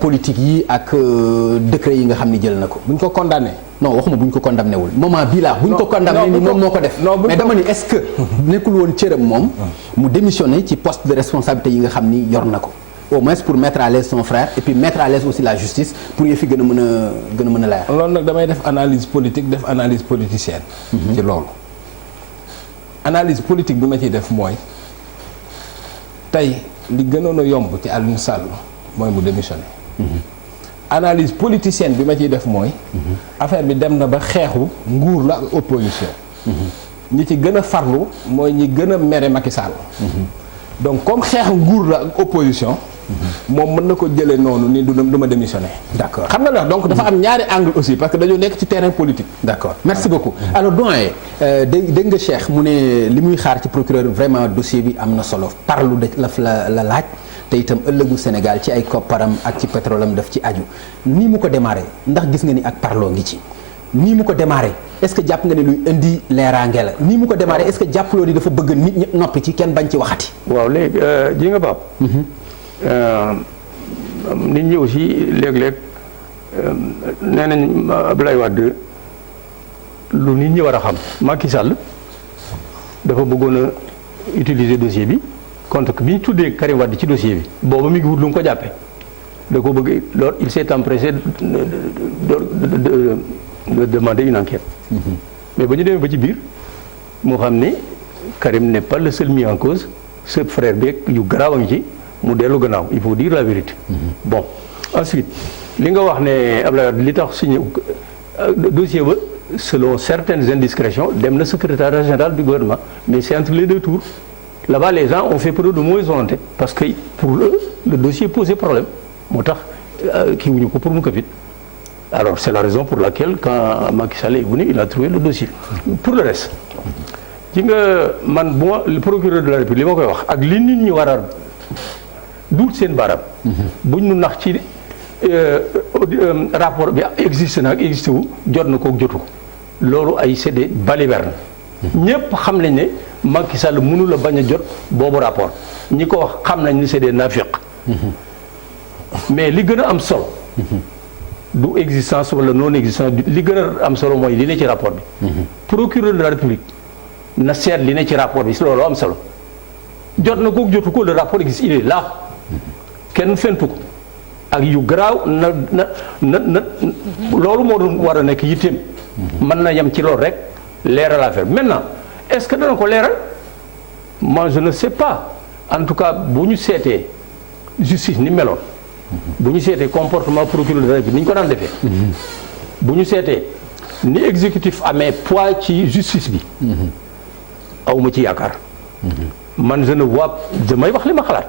politique yi ak décret yi nga xam ni jël na ko. buñ ko condamné. non waxuma buñ ko condamné wul moment bii laa buñ ko condamné ni moom moo ko def. mais dama ni est-ce que nekkul woon cëram moom mu démissionné ci poste de responsabilité yi nga xam ni yor na ko. au moins pour mettre à l'aise son frère et puis mettre à l'aise aussi la justice pour yëf yi gën a mën a leer. loolu nag damay def analyse politique def analyse politicienne. ci loolu. analyse politique bi ma ciy def mooy tey li gënoon a yomb ci Aliou Sall mooy mu démissionné. analyse politicienne bi ma ciy def mooy. affaire bi dem na ba xeexu nguur la ak opposition. ñi ci gën a farlu mooy ñi gën a mere Macky Sall. donc comme xeexu nguur la ak opposition. moom mën na ko jëlee noonu ni du ma démissionner. d'accord xam nga la donc dafa am ñaari angle aussi parce que dañoo nekk ci terrain politique. d'accord merci beaucoup alors doyen dégg nga Cheikh mu ne li muy xaar ci procureur vraiment dossier bi am na solo parlu de la laaj te itam ëllëgu Sénégal ci ay kopparam ak ci pétrole am daf ci aju nii mu ko démarré ndax gis nga ni ak parloo ngi ci. nii mu ko démarré est-ce que jàpp nga ne luy indi leeraange la nii mu ko démarré est-ce que jàppaloo ni dafa bëgg nit ñi noppi ci kenn bañ ci waxati. waaw léegi ji nga baab nit ñi aussi léeg-léeg nee nañ Abdoulaye Wade lu nit ñi war a xam Macky Sall dafa bëggoon a utiliser dossier bi contre bi ñu tuddee Karim Wade ci dossier bi booba mi ngi wut lu mu ko jàppee da ko bëgg loolu il s'est empressé de demander une enquête. Mais ba ñu demee ba ci biir moo xam ne Karim n'est pas le seul mis en cause ce frère beeg yu garaaw a ngi ci mu dellu gannaaw il faut dire la vérité. Bon ensuite li nga wax ne Abdoulaye Wade li tax signé dossier ba selon certaines indiscrétions dem na secrétaire général du gouvernement mais c'est entre les deux tours là-bas les gens ont fait preuve de mauvaise volonté parce que pour eux le dossier posait problème moo tax kii wuñu ko pour mu ko fit. Alors c'est la raison pour laquelle quand Macky Sall est venu il a trouvé le dossier. Pour le reste ji nga man bu ma le procureur de la République li ma koy wax ak li nit ñi war a duut seen baaraam. buñ nu nax ci rapport bi existe na ak existe wu jot na ko jotu ko loolu ay c'est des balivernes. ñëpp xam nañ ne Macky Sall mënu la bañ a jot boobu rapport ñi ko wax xam nañ ne c'est des nafiq. Mais li gën a am solo. du existence wala non existence li gën a am solo mooy li ne ci rapport bi. Procureur de la République na seet li ne ci rapport bi si loolu am solo jot na ko jotu ko le rapport existe il est là kenn fentu ko ak yu garaaw na loolu moo doon war a nekk yitteem. mën na yem ci loolu rek leeral affaire maintenant est-ce que dana ko leeral moi je ne sais pas en tout cas bu ñu seetee justice ni meloon. bu ñu seetee comportement procureur de la République ni ñu ko daan defee. bu ñu seetee ni exécutif amee poids ci justice bi. awma ci yaakaar. man je ne vois damay wax li ma xalaat.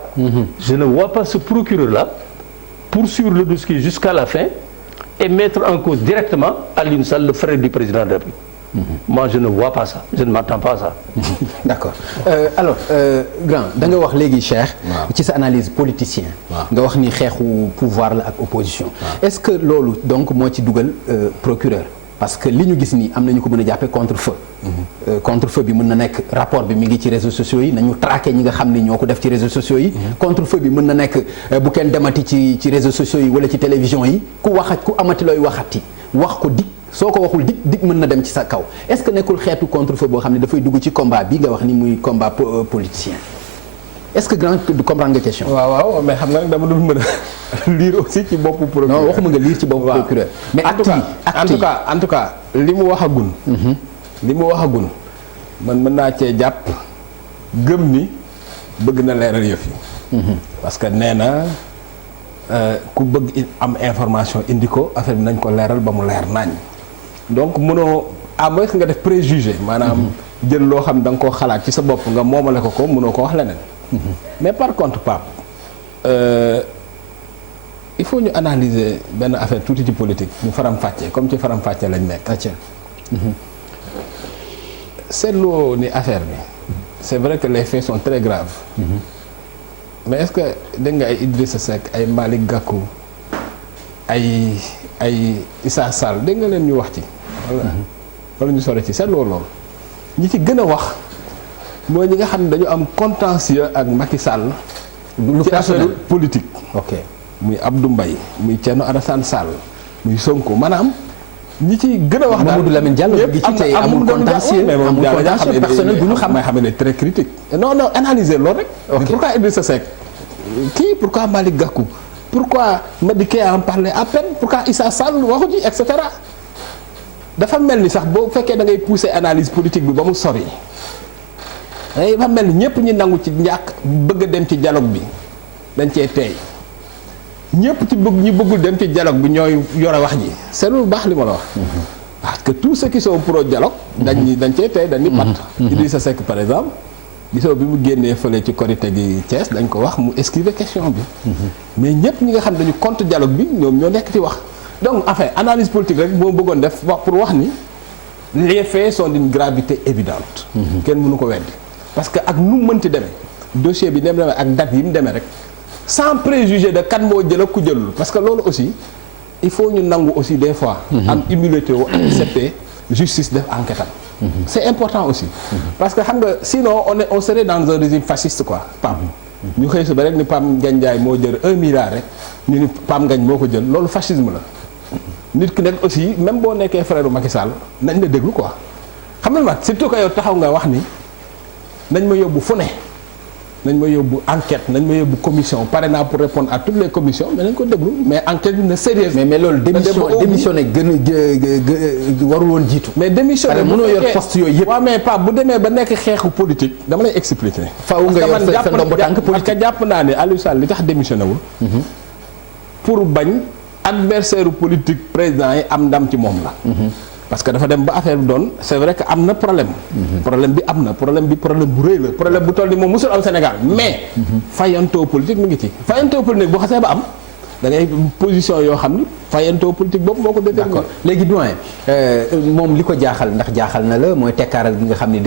je ne vois pas ce procureur là poursuivre le dossier jusqu'à la fin et mettre en cause directement Aliou Sall le frère du président de la République. Moi je ne vois pas ça je ne m'attends pas à ça. D'accord alors grand da nga wax léegi Cheikh. ci sa analyse politicien. nga wax ni xeexu pouvoir la ak opposition. Est-ce que loolu donc moo ci dugal procureur parce que li ñu gis nii am na ñu ko mën a jàppee contre-feu. contre-feu bi mën na nekk rapport bi mi ngi ci réseaux sociaux yi nañu traqué ñi nga xam ni ñoo ko def ci réseaux sociaux yi. contre-feu bi mën na nekk bu kenn demati ci réseaux sociaux yi wala ci télévision yi ku amati looy waxati wax ko dig. soo ko waxul dig mën na dem ci sa kaw est-ce que nekkul xeetu contre-feu boo xam ne dafay dugg ci combat bi nga wax ni muy combat politicien est-ce que grand du comprendre nga question. waaw mais xam nga nag dama dul mën a lire aussi ci boppu procureur. non waxuma nga lire ci boppu procureur. mais en tout cas li mu waxagul. li mu waxagul man mën naa cee jàpp gëm ni bëgg na leeral yëf yi. parce que nee na ku bëgg am information indi ko affaire bi nañ ko leeral ba mu leer nañ. donc mënoo à moins que nga def préjugé maanaam jël loo xam da nga koo xalaat ci sa bopp nga moomale ko mënoo ko wax leneen. mais par contre Pape il faut ñu analyser benn affaire tuuti ci politique ñu faram-fàccee comme ci faram-fàccee lañ nekk. seetloo ni affaire bi c'est vrai que les faits sont très graves. mais est-ce que dégg nga ay Idrissa Seck ay Malick Gakou ay Issa Sall dégg nga leen ñu wax ci. wala ñu sore ci seetloo loolu ñi ci gën a wax mooy ñi nga xam ne dañu am contentieux ak Macky Sall. lu ci affaire politique. ok muy Abdou Mbaye muy Thierno Alassane Sall muy Sonko maanaam ñi ci gën a wax daal Mamadou Lamine Diallo gi ci tey amul contentieux personnel bu ñu xam. may xam ne très critique non analyser loolu rek. pourquoi Idrissa Seck kii pourquoi Malick Gakou pourquoi Madické en parler à peine pourquoi Issa Sall waxu ci et cetera dafa mel ni sax boo fekkee da ngay pousser analyse politique bi ba mu sori dafa mel ni ñëpp ñi nangu ci njàkk bëgg a dem ci dialogue bi dañ cee teey ñëpp ci bëgg ñu bëggul dem ci dialogue bi ñooy yore wax ji c'est lu baax li ma la wax. parce que tous ceux qui sont pro dialogue. dañ cee tey dañ ni pat. Idrissa Seck par exemple gisoo bi mu génnee fële ci Korité gi Thiès dañ ko wax mu esquiver question bi. mais ñëpp ñi nga xam dañu contre dialogue bi ñoom ñoo nekk ci wax. donc enfin analyse politique rek moo bëggoon def wax pour wax ni les faits sont d'une gravité évidente. kenn mënu ko weddi parce que ak nu mu mënti demee dossier bi ni mu demee ak date yi mu demee rek. sans préjuger de kan moo jël ak ku jëlul parce que loolu aussi il faut ñu nangu aussi des fois. am humilité wu accepter justice def enquête am. c'est important aussi. parce que xam nga sinon on serait dans un régime fasciste quoi PAM. ñu xëy suba rek ni PAM Ngagne Ndiaye moo jël 1 milliard rek ñu ni PAM Ngagne moo ko jël loolu fascisme la. nit ki nag aussi même boo nekkee frère Macky Sall nañ la déglu quoi xam nga ma surtout que yow taxaw nga wax ni nañ ma yóbbu fu ne. nañ ma yóbbu enquête nañ ma yóbbu commission pare naa pour répondre à toutes les commissions mais nañ ko déglu mais enquête bi na sérieuse mais loolu démissionné warul woon jiitu. mais démissionné mënoo yor poste yooyu yëpp. waaw mais Pape bu demee ba nekk xeexu politique dama lay expliquer. faaw nga yor sa ndombo tànk politique parce que jàpp naa ne Aliou Sall li tax démissionné wul. pour bañ adversaire politique président yi am ndam ci moom la. parce que dafa dem ba affaire bi doon c'est vrai que am na problème. problème bi am na problème bu rëy la problème bu toll ni moom musul am Sénégal mais. fayantoo politique mu ngi ci. fayantoo politique bu xasee ba am da ngay position yoo xam ni fayantoo politique boobu moo ko déterminé. d'accord léegi doyen moom li ko jaaxal ndax jaaxal na la mooy tekkaaral gi nga xam ne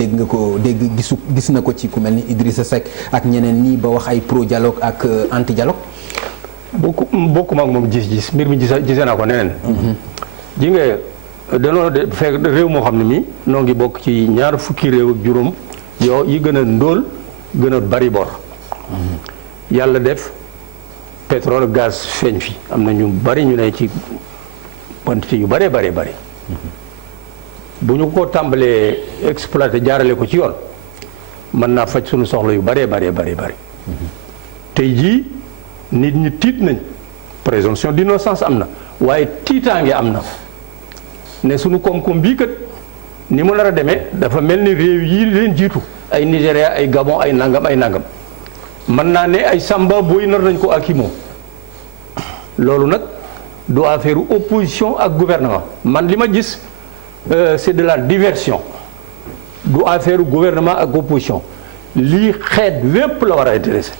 gis na ko ci ku mel ni Idrissa Seck ak ñeneen ñi ba wax ay pro dialogue ak anti dialogue. bokkuma ak moom gis-gis mbir mi gisee naa ko neneen. ji nga. danoo de fekk réew moo xam ne mi noo ngi bokk ci ñaar fukki réew ak juróom yoo yi gën a ndóol gën a bari bor yàlla def pétrole gaz feeñ fi am na ñu bari ñu ne ci quantité yu bëree bari bu ñu ko tàmbalee exploité jaarale ko ci yoon mën naa faj suñu soxla yu bëree bari tey jii nit ñi tiit nañ présomption d'innocence am na waaye tiitaange am na ne sunu koom-koom bii kat ni mu nar a demee dafa mel ni réew yi leen jiitu ay Nigéria ay Gabon ay nangam mën naa ne ay Samba booy nar nañ ko ak i moom loolu nag du affaire opposition ak gouvernement man li ma gis c'est de la diversion du affaire gouvernement ak opposition lii xeet wépp la war a intéressé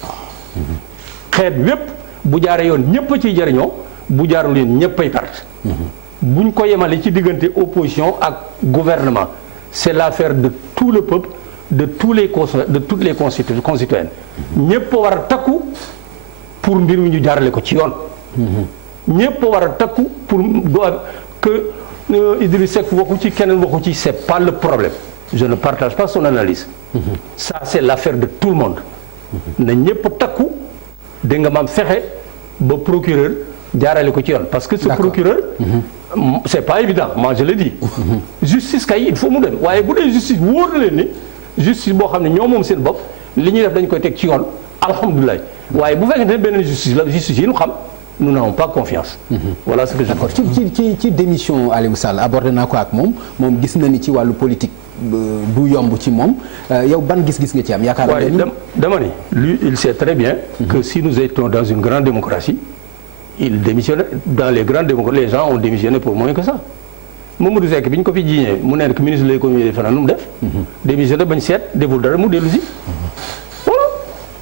xeet wépp bu jaaree yoon ñëpp a ciy jëriñoo bu jaarul yoon ñëpp ay perte. buñ ko yemale ci diggante opposition ak gouvernement c'est l'affaire de tout le peuple de toutes les concitoyennes ñëpp war a takku pour mbir mi ñu jaarale ko ci yoon ñëpp war a takku pour que Idriss Seck waxu ci keneen waxu ci c'est pas le problème je ne partage pas son analyse ça c'est l'affaire de tout le monde na ñëpp takku dégg nga maam fexe ba procureur jaarale ko ci yoon parce que ce procureur c'est pas évident moi je le dis justice kay il faut mu dem waaye bu dee justice wóor na leen ni justice boo xam ne ñoo moom seen bopp li ñuy def dañ koy teg ci yoon alhamdulilah waaye bu fekkente ne beneen justice la justice yi ñu xam nous n'avons pas confiance. Voilà ce que je d'accord ci démission Aliou Sall abordé naa ko ak moom gis na ni ci wàllu politique du yomb ci moom yow ban gis-gis nga ci am yaakaar naa ni dama ni lui il sait très bien que si nous étions dans une grande démocratie il démissionnait dans les grandes démocraties les gens ont démissionné pour moins que ça Mamadou Seck bi ñu ko fi jiiñee mu nekk ministre de l'économie et des finances nu mu def démissionné bañ seet deful dara mu dellu si voilà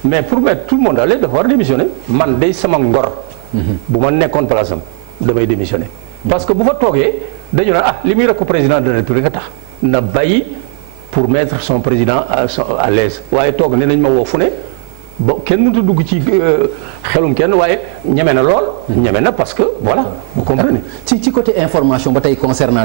mais pour mettre tout le monde à l'aise dafa war a démissionner man day sama ngor bu ma nekkoon place am damay démissionner parce que bu fa toogee dañu naan li muy rekk président de la République a tax na bàyyi pour mettre son président à l'aise waaye toog ne nañ ma woo fu ne ba kenn mënut a dugg ci xelum kenn waaye ñeme na lool ñeme na parce que voilà vous comprenez ci côté information ba tey concernant